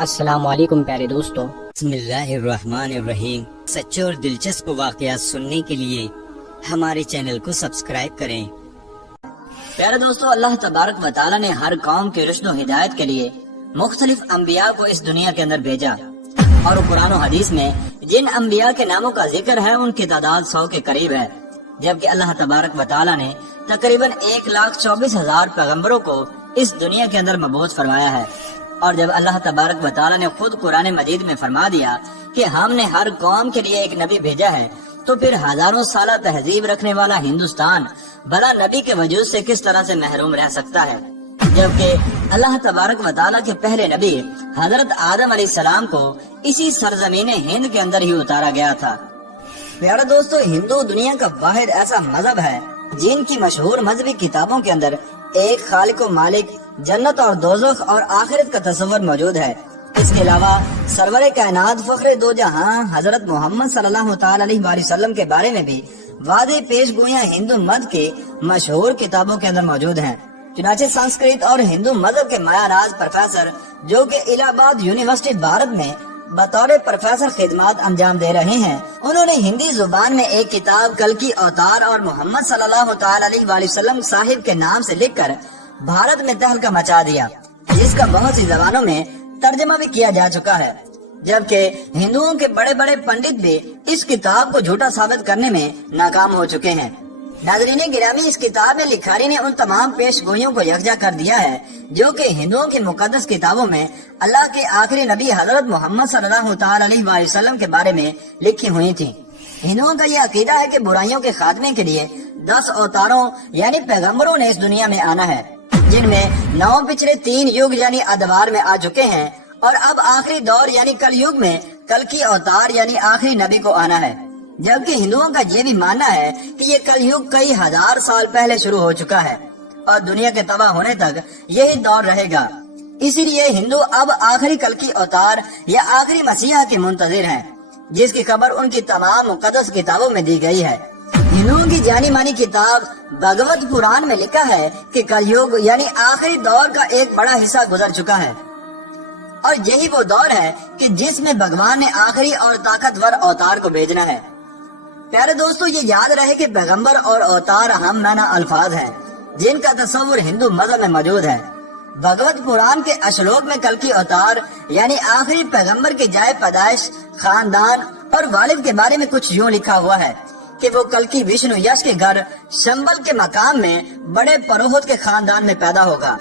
السلام علیکم پیارے دوستو، بسم اللہ الرحمن الرحیم۔ سچے اور دلچسپ واقعات سننے کے لیے ہمارے چینل کو سبسکرائب کریں۔ پیارے دوستو، اللہ تبارک و تعالیٰ نے ہر قوم کے رشد و ہدایت کے لیے مختلف انبیاء کو اس دنیا کے اندر بھیجا، اور قرآن و حدیث میں جن انبیاء کے ناموں کا ذکر ہے ان کی تعداد 100 کے قریب ہے، جبکہ اللہ تبارک و تعالیٰ نے تقریباً 1,24,000 پیغمبروں کو اس دنیا کے اندر مبعوث فرمایا ہے۔ اور جب اللہ تبارک و تعالیٰ نے خود قرآن مجید میں فرما دیا کہ ہم نے ہر قوم کے لیے ایک نبی بھیجا ہے، تو پھر ہزاروں سالہ تہذیب رکھنے والا ہندوستان بلا نبی کے وجود سے کس طرح سے محروم رہ سکتا ہے، جبکہ اللہ تبارک و تعالیٰ کے پہلے نبی حضرت آدم علیہ السلام کو اسی سرزمین ہند کے اندر ہی اتارا گیا تھا۔ پیارے دوستو، ہندو دنیا کا واحد ایسا مذہب ہے جن کی مشہور مذہبی کتابوں کے اندر ایک خالق و مالک، جنت اور دوزخ اور آخرت کا تصور موجود ہے۔ اس کے علاوہ سرور کائنات فخر دو جہاں حضرت محمد صلی اللہ تعالی علیہ وآلہ وسلم کے بارے میں بھی واضح پیش گوئیاں ہندو مذہب کی مشہور کتابوں کے اندر موجود ہیں۔ چنانچہ سنسکرت اور ہندو مذہب کے مایا ناز پروفیسر، جو کہ الہ آباد یونیورسٹی بھارت میں بطور پروفیسر خدمات انجام دے رہے ہیں، انہوں نے ہندی زبان میں ایک کتاب کلکی اوتار اور محمد صلی اللہ تعالی علیہ وآلہ وسلم صاحب کے نام سے لکھ کر بھارت میں تہلکہ مچا دیا، جس کا بہت سی زبانوں میں ترجمہ بھی کیا جا چکا ہے، جبکہ ہندوؤں کے بڑے بڑے پنڈت بھی اس کتاب کو جھوٹا ثابت کرنے میں ناکام ہو چکے ہیں۔ ناظرین گرامی، اس کتاب میں لکھاری نے ان تمام پیش گوئیوں کو یکجا کر دیا ہے جو کہ ہندوؤں کی مقدس کتابوں میں اللہ کے آخری نبی حضرت محمد صلی اللہ تعالی علیہ وآلہ وسلم کے بارے میں لکھی ہوئی تھی۔ ہندوؤں کا یہ عقیدہ ہے کہ برائیوں کے خاتمے کے لیے 10 اوتاروں یعنی پیغمبروں نے اس دنیا میں آنا ہے، جن میں 9 پچھلے 3 یگ یعنی ادوار میں آ چکے ہیں، اور اب آخری دور یعنی کل یگ میں کلکی اوتار یعنی آخری نبی کو آنا ہے۔ جبکہ ہندوؤں کا یہ بھی ماننا ہے کہ یہ کل یگ کئی ہزار سال پہلے شروع ہو چکا ہے اور دنیا کے تباہ ہونے تک یہی دور رہے گا۔ اسی لیے ہندو اب آخری کلکی اوتار یا آخری مسیحا کے منتظر ہیں، جس کی خبر ان کی تمام مقدس کتابوں میں دی گئی ہے۔ ہندوؤں کی جانی مانی کتاب بھگوت پران میں لکھا ہے کہ کل یگ یعنی آخری دور کا ایک بڑا حصہ گزر چکا ہے، اور یہی وہ دور ہے کہ جس میں بھگوان نے آخری اور طاقتور اوتار کو بھیجنا ہے۔ پیارے دوستو، یہ یاد رہے کہ پیغمبر اور اوتار ہم معنی الفاظ ہیں جن کا تصور ہندو مذہب میں موجود ہے۔ بھگوت پران کے اشلوک میں کلکی اوتار یعنی آخری پیغمبر کی جائے پیدائش، خاندان اور والد کے بارے میں کچھ یوں لکھا ہوا ہے کہ وہ کلکی وشنو یش کے گھر شمبل کے مقام میں بڑے پروہت کے خاندان میں پیدا ہوگا۔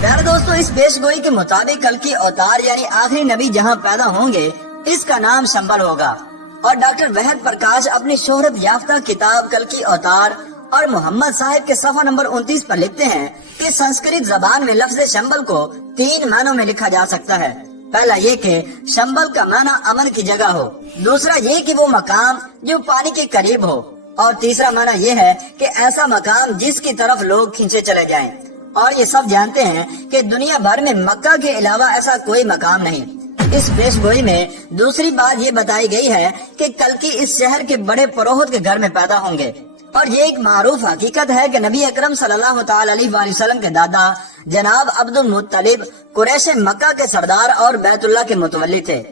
پیارے دوستو، اس پیش گوئی کے مطابق کلکی اوتار یعنی آخری نبی جہاں پیدا ہوں گے اس کا نام شمبل ہوگا، اور ڈاکٹر وحد پرکاش اپنی شہرت یافتہ کتاب کلکی اوتار اور محمد صاحب کے صفحہ نمبر 29 پر لکھتے ہیں کہ سنسکرت زبان میں لفظ شمبل کو 3 معنوں میں لکھا جا سکتا ہے۔ پہلا یہ کہ شمبل کا معنی امن کی جگہ ہو، دوسرا یہ کہ وہ مقام جو پانی کے قریب ہو، اور تیسرا معنی یہ ہے کہ ایسا مقام جس کی طرف لوگ کھینچے چلے جائیں۔ اور یہ سب جانتے ہیں کہ دنیا بھر میں مکہ کے علاوہ ایسا کوئی مقام نہیں۔ اس پیش گوئی میں دوسری بات یہ بتائی گئی ہے کہ کلکی اس شہر کے بڑے پروہت کے گھر میں پیدا ہوں گے، اور یہ ایک معروف حقیقت ہے کہ نبی اکرم صلی اللہ تعالی علیہ وآلہ وسلم کے دادا جناب عبد المطلب قریش مکہ کے سردار اور بیت اللہ کے متولی تھے۔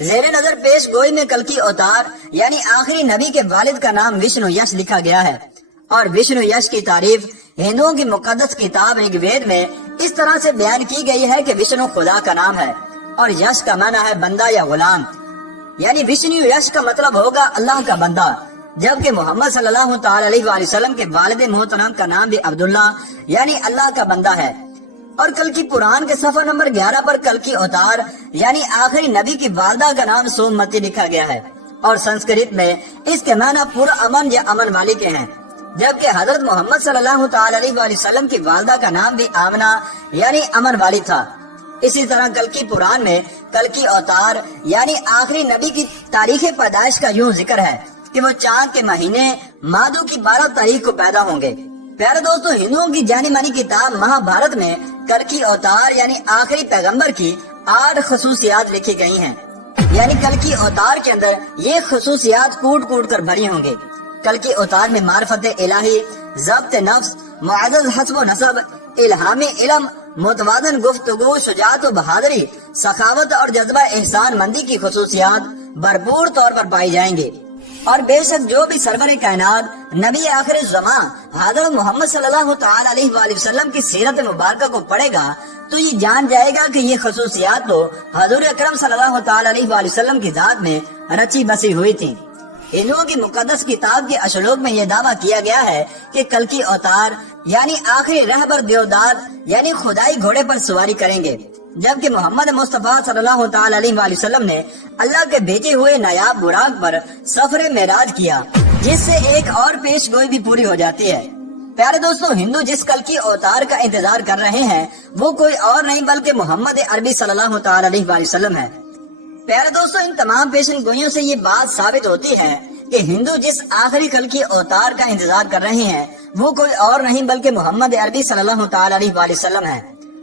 زیر نظر پیش گوئی میں کلکی اوتار یعنی آخری نبی کے والد کا نام وشنو یش لکھا گیا ہے، اور وشنو یش کی تعریف ہندوؤں کی مقدس کتاب رگ وید میں اس طرح سے بیان کی گئی ہے کہ وشنو خدا کا نام ہے اور یش کا معنی ہے بندہ یا غلام، یعنی وشنو یش کا مطلب ہوگا اللہ کا بندہ، جبکہ محمد صلی اللہ تعالی علیہ وآلہ وسلم کے والد محترم کا نام بھی عبداللہ یعنی اللہ کا بندہ ہے۔ اور کلکی پران کے صفحہ نمبر 11 پر کلکی اوتار یعنی آخری نبی کی والدہ کا نام سومتی لکھا گیا ہے، اور سنسکرت میں اس کے معنی پر امن یا امن والی کے ہیں، جبکہ حضرت محمد صلی اللہ تعالی علیہ وآلہ وسلم کی والدہ کا نام بھی آمنہ یعنی امن والی تھا۔ اسی طرح کلکی پران میں کلکی اوتار یعنی آخری نبی کی تاریخ پیدائش کا یوں ذکر ہے کہ وہ چاند کے مہینے مادو کی 12 تاریخ کو پیدا ہوں گے۔ پیارے دوستو، ہندوؤں کی جانی مانی کتاب مہا بھارت میں کلکی اوتار یعنی آخری پیغمبر کی 8 خصوصیات لکھی گئی ہیں، یعنی کلکی اوتار کے اندر یہ خصوصیات کوٹ کوٹ کر بھری ہوں گے۔ کلکی اوتار میں معرفت الہی، ضبط نفس، معزز حسب و نسب، الہامی علم، متوازن گفتگو، شجاعت و بہادری، सखावत और जज्बा एहसान मंदी की खसूसियात भरपूर तौर पर पाई जाएंगी। और बेशक जो भी सरवर कायनात नबी आखिर ज़मा हज़रत मोहम्मद सल्लल्लाहु तआला अलैहि वसल्लम की सीरत मुबारक को पढ़ेगा तो ये जान जाएगा कि ये खसूसियात तो हजूर अकरम सल्लल्लाहु तआला अलैहि वसल्लम की जात में रची बसी हुई थी। हिंदुओं की मुकद्दस किताब के अशलोक में यह दावा किया गया है कि कल की अवतार यानी आखिरी रहबर देवदार यानी खुदाई घोड़े पर सवारी करेंगे, जबकि मोहम्मद मुस्तफा सल्लल्लाहु तआला अलैहि वसल्लम ने अल्लाह के भेजे हुए नायाब बुराक पर सफर मेराज किया, जिससे एक और पेश गोई भी पूरी हो जाती है। प्यारे दोस्तों, हिंदू जिस कल की अवतार का इंतजार कर रहे हैं वो कोई और नहीं बल्कि मोहम्मद अरबी सल्लल्लाहु तआला अलैहि वसल्लम है। प्यारे दोस्तों, इन तमाम पेशन गोइयों से ये बात साबित होती है कि हिंदू जिस आखिरी कल की अवतार का इंतजार कर रहे हैं वो कोई और नहीं बल्कि मोहम्मद अरबी सल्लल्लाहु तआला अलैहि वसल्लम है।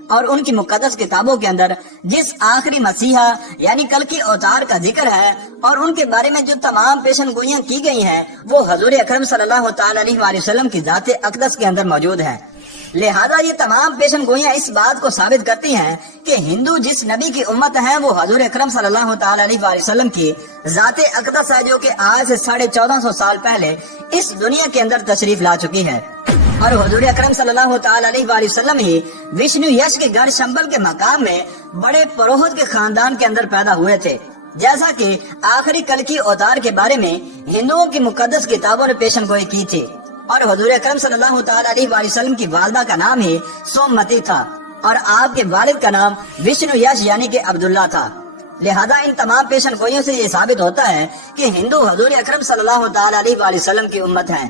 और उनकी मुकद्दस किताबों के अंदर जिस आखिरी मसीहा यानी कल की अवतार का जिक्र है और उनके बारे में जो तमाम पेशन गोइयां की गई हैं वो हजूर अकरम सल्लल्लाहु तआला अलैहि वसल्लम की जाते अक़दस के अंदर मौजूद है। लिहाजा ये तमाम पेशन गोइयां इस बात को साबित करती हैं कि हिंदू जिस नबी की उम्मत है वो हजूर अकरम सल्लल्लाहु तआला अलैहि वसल्लम की जाते अक़दस है, जो कि आज से 1450 साल पहले इस दुनिया के अंदर तशरीफ ला चुकी है। और हुजूर अकरम सल्लल्लाहु तआला अलैहि वसल्लम ही विष्णु यश के घर शंबल के मकाम में बड़े पुरोहित के खानदान के अंदर पैदा हुए थे, जैसा कि आखिरी कल की अवतार के बारे में हिंदुओं की मुकद्दस किताबों ने पेशन गोई की थी। और हुजूर अकरम सल्लल्लाहु तआला अलैहि वसल्लम की वालिदा का नाम ही सोममती था और आपके वालिद का नाम विष्णु यश यानी कि अब्दुल्ला था। लिहाजा इन तमाम पेशन गोइयों से ये साबित होता है कि हिंदू हुजूर अकरम सल्लल्लाहु तआला अलैहि वसल्लम की उम्मत है।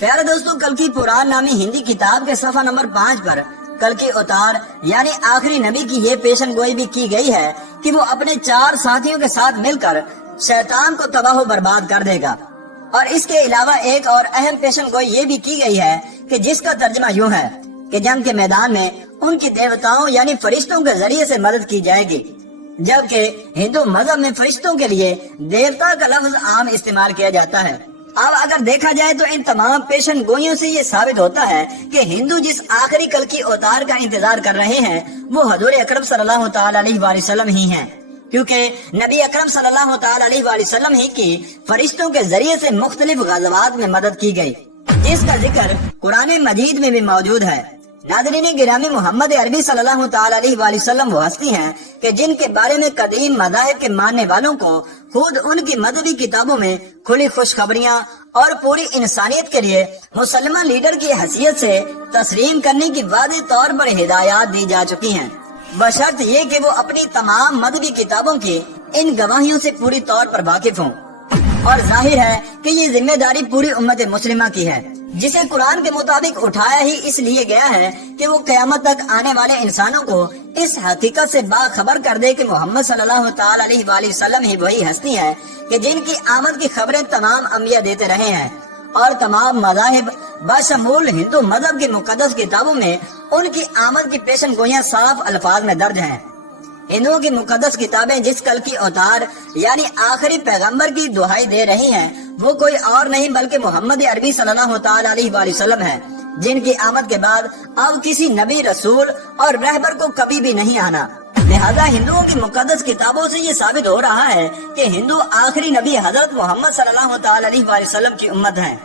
प्यारे दोस्तों, कल की पुराण नामी हिंदी किताब के सफा नंबर 5 पर कल की अवतार यानी आखिरी नबी की ये पेशन गोई भी की गई है कि वो अपने 4 साथियों के साथ मिलकर शैतान को तबाह बर्बाद कर देगा। और इसके अलावा एक और अहम पेशन गोई ये भी की गई है कि जिसका तर्जमा यूं है कि जंग के मैदान में उनकी देवताओं यानी फरिश्तों के जरिए से मदद की जाएगी, जबकि हिंदू मजहब में फरिश्तों के लिए देवता का लफ्ज आम इस्तेमाल किया जाता है। अब अगर देखा जाए तो इन तमाम पेशन गोइयों से ये साबित होता है कि हिंदू जिस आखिरी कल की अवतार का इंतजार कर रहे हैं वो हजूर अकरम सल्लल्लाहु तआला अलैहि वसल्लम ही हैं, क्योंकि नबी अकरम सल्लल्लाहु तआला अलैहि वसल्लम ही की फरिश्तों के जरिए से मुख्तलिफ गज़वात में मदद की गई, जिसका जिक्र कुरान मजीद में भी मौजूद है। नाज़रीन गिरामी, मोहम्मद अरबी सल्लल्लाहु तआला अलैहि वसल्लम वो हस्ती हैं कि जिनके बारे में कदीम मज़ाहिब के मानने वालों को खुद उनकी मजहबी किताबों में खुली खुशखबरियां और पूरी इंसानियत के लिए मुसलमान लीडर की हैसियत से तस्लीम करने की वाज़ेह तौर पर हिदायत दी जा चुकी हैं, बशर्त ये कि वो अपनी तमाम मजहबी किताबों की इन गवाहियों से पूरी तौर पर वाकिफ हों। और जाहिर है कि ये जिम्मेदारी पूरी उम्मत मुस्लिमा की है, जिसे कुरान के मुताबिक उठाया ही इसलिए गया है कि वो क़यामत तक आने वाले इंसानों को इस हकीकत से बाखबर कर दे कि मोहम्मद सल्लल्लाहु तआला अलैहि वसल्लम ही वही हस्ती है कि जिनकी आमद की खबरें तमाम अंबिया देते रहे हैं। और तमाम मज़ाहिब बशमूल हिंदू मजहब की मुकद्दस किताबों में उनकी आमद की पेशन गोइयां साफ अल्फाज में दर्ज हैं। हिंदुओं की मुकद्दस किताबें जिस कल की अवतार यानी आखिरी पैगंबर की दुहाई दे रही हैं वो कोई और नहीं बल्कि मोहम्मद अरबी सल्लल्लाहु तआला अलैहि वसल्लम है, जिनकी आमद के बाद अब किसी नबी रसूल और रहबर को कभी भी नहीं आना। लिहाजा हिंदुओं की मुकद्दस किताबों से ये साबित हो रहा है कि हिंदू आखिरी नबी हजरत मोहम्मद सल्लल्लाहु तआला अलैहि वसल्लम की उम्मत है।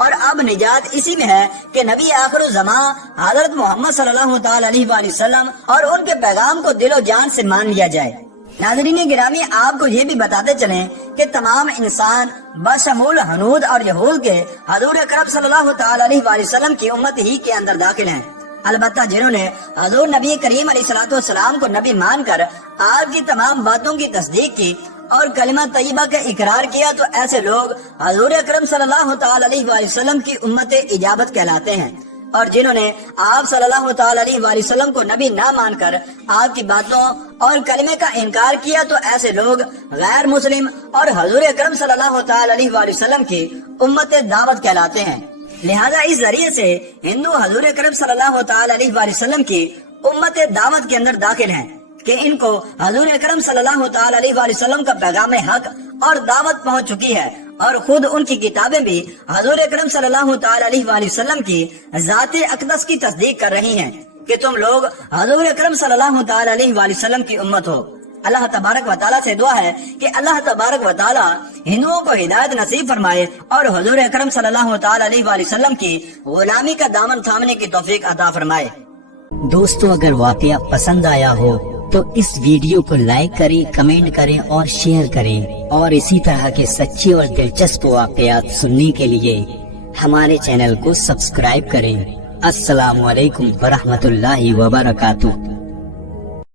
और अब निजात इसी में है कि नबी आखिर ज़मा हजरत मोहम्मद सल्लल्लाहु तआला अलैहि वसल्लम और उनके पैगाम को दिलो जान से मान लिया जाए। नाज़रीन गिरामी, आपको ये भी बताते चलें कि तमाम इंसान बशमूल हनूद और यहूद के हजूर अकरम सल्लल्लाहु तआला अलैहि वसल्लम की उम्मत ही के अंदर दाखिल हैं। अलबत्ता जिन्होंने हजूर नबी करीम अलैहिस्सलाम को नबी मानकर आपकी तमाम बातों की तस्दीक की और कलिमा तय्यबा का इकरार किया तो ऐसे लोग हजूर अकरम सल्लल्लाहु तआला अलैहि वसल्लम की उम्मत इजाबत कहलाते हैं। और जिन्होंने आप सल्लल्लाहु तआला अलैहि वसल्लम को नबी ना मानकर आपकी बातों और कलिमे का इनकार किया तो ऐसे लोग गैर मुस्लिम और हजूर अकरम सल्लल्लाहु तआला अलैहि वसल्लम की उम्मत दावत कहलाते हैं। लिहाजा इस जरिए से हिंदू हजूर अकरम सल्लल्लाहु तआला अलैहि वसल्लम की उम्मत दावत के अंदर दाखिल हैं कि इनको हजूर अकरम सल्लल्लाहु तआला अलैहि वसल्लम का पैगाम हक और दावत पहुंच चुकी है और खुद उनकी किताबें भी हजूर अकरम सल्लल्लाहु तआला अलैहि वसल्लम की जाते अक़दस की तस्दीक कर रही हैं। کہ تم لوگ حضور اکرم صلی اللہ تعالی علیہ وآلہ وسلم کی امت ہو۔ اللہ تبارک و تعالیٰ سے دعا ہے کہ اللہ تبارک و تعالیٰ ہندوؤں کو ہدایت نصیب فرمائے اور حضور اکرم صلی اللہ تعالی علیہ وآلہ وسلم کی غلامی کا دامن تھامنے کی توفیق عطا فرمائے۔ دوستو اگر واقعہ پسند آیا ہو تو اس ویڈیو کو لائک کریں، کمنٹ کریں اور شیئر کریں، اور اسی طرح کے سچے اور دلچسپ واقعات سننے کے لیے ہمارے چینل کو سبسکرائب کریں۔ السلام علیکم ورحمۃ اللہ وبرکاتہ۔